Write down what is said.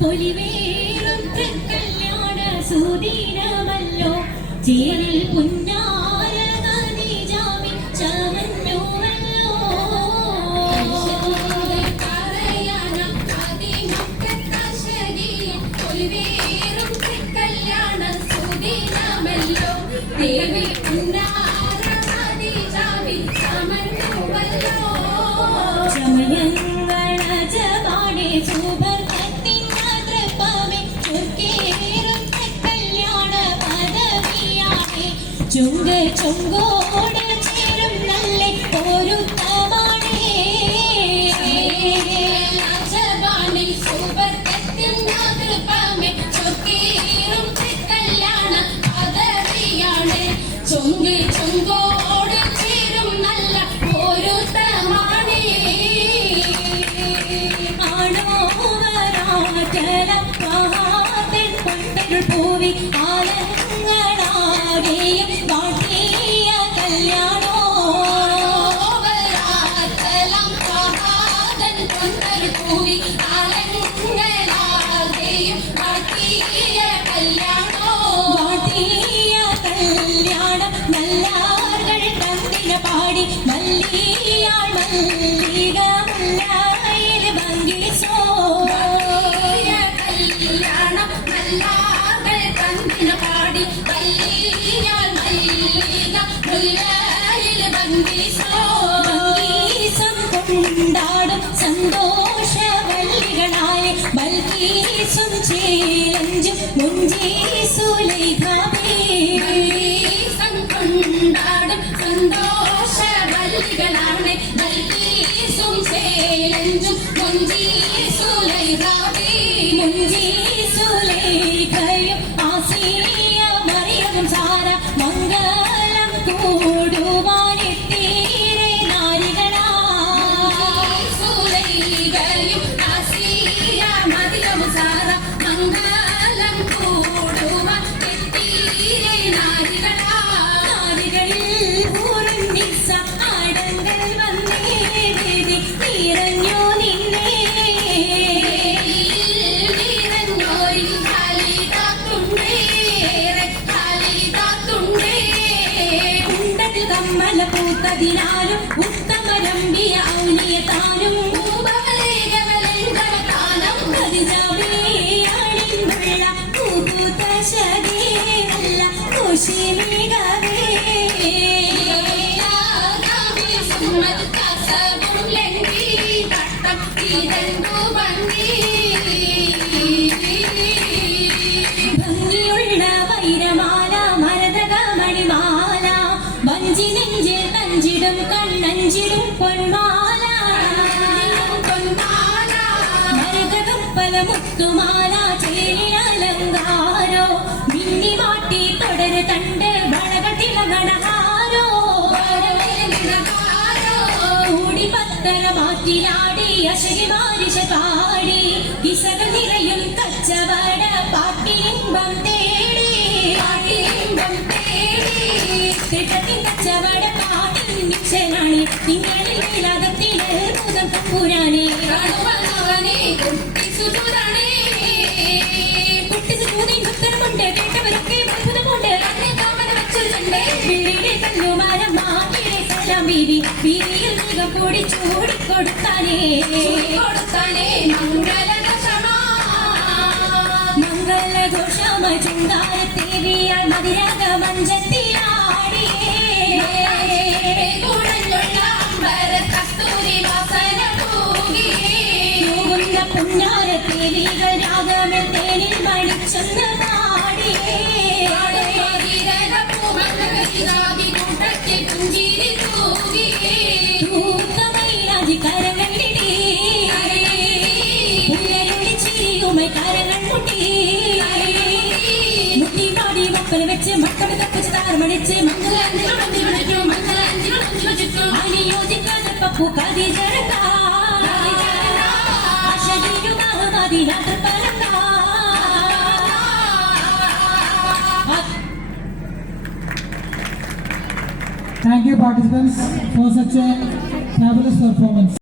പൊലിവേറും കല്യാണ സുദീനമല്ലോ ചേരിൽ പുന്നാര ഖദീജാവിൻ ചമഞ്ഞുവല്ലോ പറയാനം ആദിമക്കത്താശരി പൊലിവേറും കല്യാണ സുദീനമല്ലോ ദേവി പുന്നാര ഖദീജാവിൻ ചമഞ്ഞുവല്ലോ ചമയങ്ങളജപാടെ സുബർക്കത്തിൻ മാതൃപാമേ ചുർക്കേറും കല്യാണ പദവിയാണേ ചുങ്ക് ചുങ്കോട് ചേരും നല്ല പൊരുത്തമാണേ രാജപാണേ സുബർക്കത്തിൻ മാതൃപാമേ ചുർക്കേറും കല്യാണ പദവിയാണേ ചുങ്ക് ചുങ്കോട് ചേരും നല്ല പൊരുത്തമാണേ പൂവി ആലങ്ങളാകെയും വാട്ടിയ കല്യാണോ പൂവി ആലങ്ങളാകെയും വാട്ടിയ കല്യാണോ വാട്ടിയ കല്യാണം നല്ലാർകൾ കന്തിന പാടി മല്ലിയാൾ മല്ലിക മുല്ലായിൽ ഭംഗിസോ കല്യാണം നല്ലാർകൾ കന്തിന പാടി മല്ലിയാൾ മല്ലിക മുല്ലായിൽ ഭംഗിസോ ഭംഗീസം കൊണ്ടാടും സന്തോഷവല്ലികളായ ബൽക്കീസും ചേലഞ്ചും മുഞ്ചീസുലൈഖാബേ ഭംഗീസം കൊണ്ടാടും സന്തോഷവല്ലികളാണ് ബൽക്കീസും ചേലഞ്ചും മുഞ്ചീസുലൈഖാബേ മുഞ്ചീസുലൈഖയും ആസിയ മറിയവും സാര മംഗളം കൂടുവാനെത്തീരെ നാരികളാ സുലൈഖയും ആസിയ മറിയവും സാര മംഗളം കൂടുവാൻ എത്തീരെ നാരികളാ നാരികളിൽ പൂരം നിസ്സ ആടങ്ങൾ വന്നേ വേദി നിറഞ്ഞു നിന്നേ കമ്മല പൂത്തതിനാലും ഉത്തമരമ്പിയ ഔലിയതാനും ഖദീജാവിനെയാണിന്നുള്ള പൂത്ത ശരീരല്ല കുശിമികവേ ഭംഗിയുള്ള വൈരമാല മരതക മണിമാല വഞ്ചി നെഞ്ചിൽ തഞ്ചിടും കണ്ണഞ്ചിടും പൊന്മാല പൊന്മാല മരതകപ്പല മുത്തുമാല ചേലിനലങ്കാരോ മിന്നി മാട്ടി തുടര് തണ്ട് വളകട്ടില മണഹാരോ കൂടി പത്തര മാറ്റിലാടി അശരി മാരിശ പാടി കിസകൾ നിറയും കച്ചവട പാട്ടിലിംബം തേടി പാട്ടിലിംബം തേടി തിട്ടത്തിൻ കച്ചവട പാട്ടിൽ നിക്ഷനാണി നിങ്ങളിൽ മേലാകത്തിൽ മുഖം തമ്പുരാനെ കുട്ടിസുതൂതിൻ ഉത്തരമുണ്ട് കേട്ടവരൊക്കെ അത്ഭുതമുണ്ട് കല്ലുമാരം മാറ്റിലെ സലാം ബീവി ബീവിയിൽ മുഖം കൂടി ചൂടിക്കൊടുത്താനേ മംഗളഘോഷമ ചുങ്കാരത്തേവിയാൽ മതിരാഗ മഞ്ചത്തിലാടിയേ പുന്നാരത്തേവികൾ രാഗമേ തേനിൽ മണിച്ചൊന്ന് പാടിയേ കരങ്ങൾ ചിരിയുമായി കരങ്ങൾ മുട്ടി മുട്ടി പാടി മക്കൾ വെച്ച് മക്കൾ തപ്പിച്ച് താരമടിച്ച് അനുയോജിക്കാത്ത Pappu Khadija Thank you participants for such a fabulous performance.